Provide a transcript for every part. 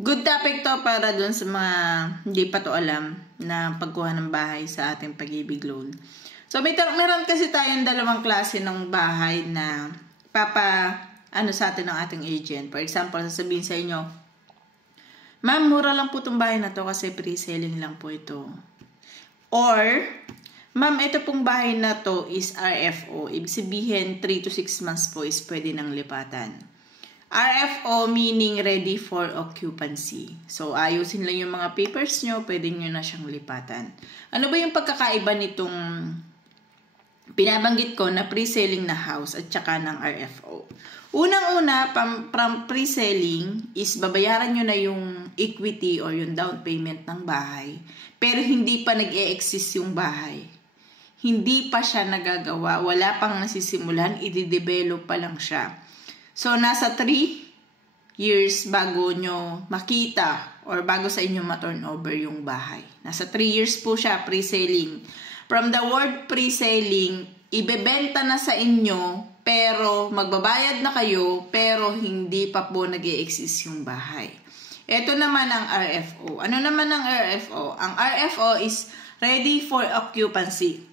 Good topic to para dun sa mga hindi pa to alam na pagkuha ng bahay sa ating Pag-ibig loan. So meron kasi tayong dalawang klase ng bahay na sa atin ng ating agent. For example, sasabihin sa inyo, ma'am, mura lang po itong bahay na to kasi pre-selling lang po ito. Or, ma'am, ito pong bahay na to is RFO. Ibig sabihin, 3 to 6 months po is pwede nang lipatan. RFO meaning ready for occupancy. So, ayusin lang yung mga papers nyo, pwede nyo na siyang lipatan. Ano ba yung pagkakaiba nitong binabanggit ko na pre-selling na house at saka ng RFO? Unang-una, from pre-selling is babayaran nyo na yung equity or yung down payment ng bahay, pero hindi pa nag-e-exist yung bahay. Hindi pa siya nagagawa, wala pang nasisimulan, i-develop pa lang siya. So, nasa 3 years bago nyo makita or bago sa inyo ma-turnover yung bahay. Nasa 3 years po siya, pre-selling. From the word pre-selling, ibebenta na sa inyo, pero magbabayad na kayo, pero hindi pa po nag-e-exist yung bahay. Ito naman ang RFO. Ano naman ang RFO? Ang RFO is ready for occupancy.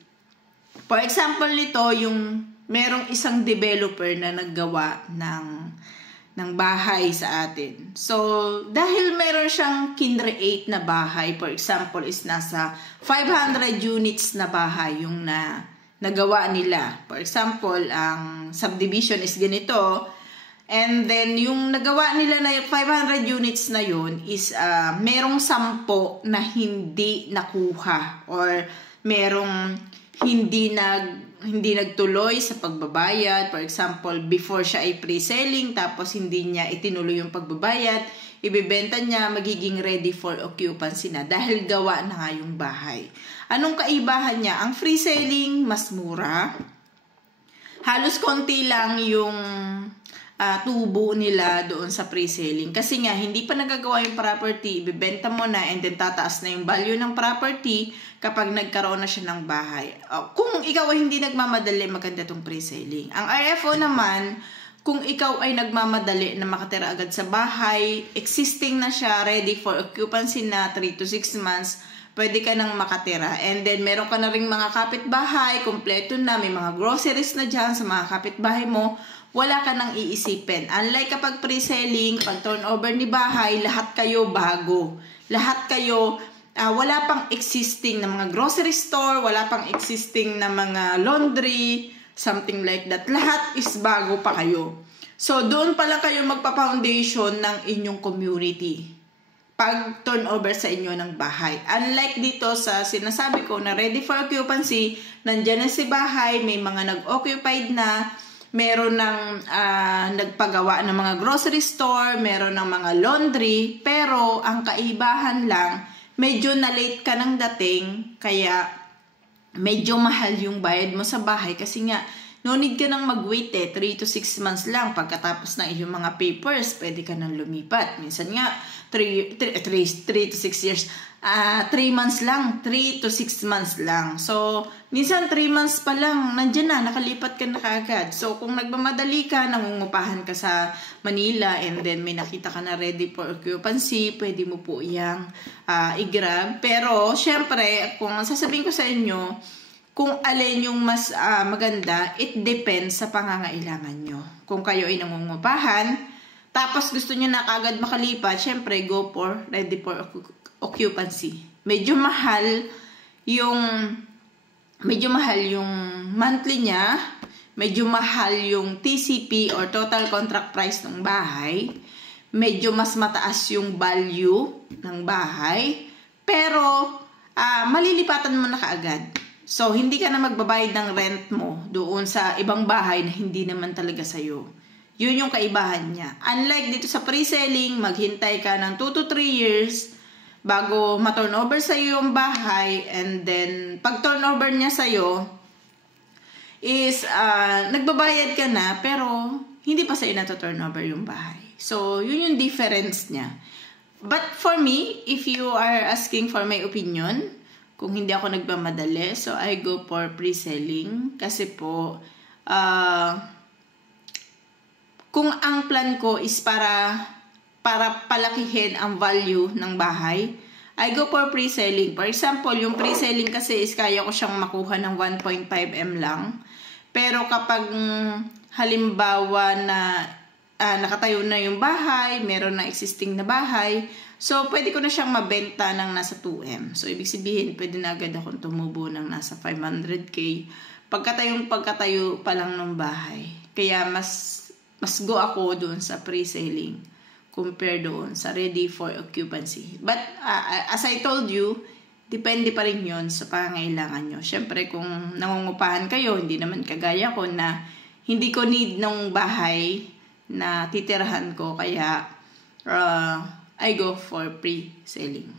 For example nito, yung merong isang developer na naggawa ng bahay sa atin. So, dahil meron siyang kinreate na bahay, for example, is nasa 500 units na bahay yung nagawa nila. For example, ang subdivision is ganito. And then, yung nagawa nila na 500 units na yun is merong 10 na hindi nakuha or merong hindi nagtuloy sa pagbabayad. For example, before siya ay pre-selling, tapos hindi niya itinuloy yung pagbabayad, ibebenta niya, magiging ready for occupancy na dahil gawa na nga yung bahay. Anong kaibahan niya? Ang pre-selling, mas mura. Halos konti lang yung tubo nila doon sa pre-selling. Kasi nga, hindi pa nagagawa yung property, ibebenta mo na and then tataas na yung value ng property kapag nagkaroon na siya ng bahay. Kung ikaw ay hindi nagmamadali, maganda itong pre-selling. Ang RFO naman, kung ikaw ay nagmamadali na makatira agad sa bahay, existing na siya, ready for occupancy na 3 to 6 months, pwede ka nang makatira. And then, meron ka na rin mga kapitbahay, kompleto na, may mga groceries na dyan sa mga kapitbahay mo, wala ka nang iisipin. Unlike kapag pre-selling, pag turnover ni bahay, lahat kayo bago. Lahat kayo, wala pang existing na mga grocery store, wala pang existing na mga laundry, something like that. Lahat is bago pa kayo. So, doon pala kayo magpa-foundation ng inyong community pag turnover sa inyo ng bahay. Unlike dito sa sinasabi ko na ready for occupancy, nandyan na si bahay, may mga nag-occupied na, meron ng nagpagawa ng mga grocery store, meron ng mga laundry, pero ang kaibahan lang, medyo na-late ka ng dating, kaya medyo mahal yung bayad mo sa bahay kasi nga, no need ka nang mag-wait 3 to 6 months lang. Pagkatapos ng iyong mga papers, pwede ka nang lumipat. Minsan nga, 3 to 6 years, 3 months lang, 3 to 6 months lang. So, minsan 3 months pa lang, nandyan na, nakalipat ka na kaagad. So, kung nagmamadali ka, nangungupahan ka sa Manila, and then may nakita ka na ready for occupancy, pwede mo po iyang i-grab. Pero, syempre, kung sasabihin ko sa inyo, kung alin yung mas maganda, it depends sa pangangailangan nyo. Kung kayo ay nangungupahan, tapos gusto nyo na kagad makalipat, syempre, go for ready for occupancy. Medyo mahal yung monthly niya, medyo mahal yung TCP or total contract price ng bahay, medyo mas mataas yung value ng bahay, pero malilipatan mo na kaagad. So, hindi ka na magbabayad ng rent mo doon sa ibang bahay na hindi naman talaga sa'yo. Yun yung kaibahan niya. Unlike dito sa pre-selling, maghintay ka ng 2 to 3 years bago ma-turnover sa'yo yung bahay, and then pag turnover niya sa'yo is nagbabayad ka na pero hindi pa sa'yo na-turnover yung bahay. So, yun yung difference niya. But for me, if you are asking for my opinion, kung hindi ako nagmamadali, so I go for pre-selling kasi po kung ang plan ko is para para palakihin ang value ng bahay, I go for pre-selling. For example, yung pre-selling kasi is kaya ko siyang makuha ng 1.5 M lang. Pero kapag halimbawa na nakatayo na yung bahay, meron na existing na bahay, so pwede ko na siyang mabenta ng nasa 2M. So ibig sabihin, pwede na agad akong tumubo ng nasa 500K pagkatayo pa lang ng bahay. Kaya mas go ako doon sa pre-selling compare doon sa ready for occupancy. But as I told you, depende pa rin yun sa pangangailangan nyo. Siyempre, kung nangungupahan kayo, hindi naman kagaya ko na hindi ko need ng bahay na titirahan ko. Kaya I go for pre-selling.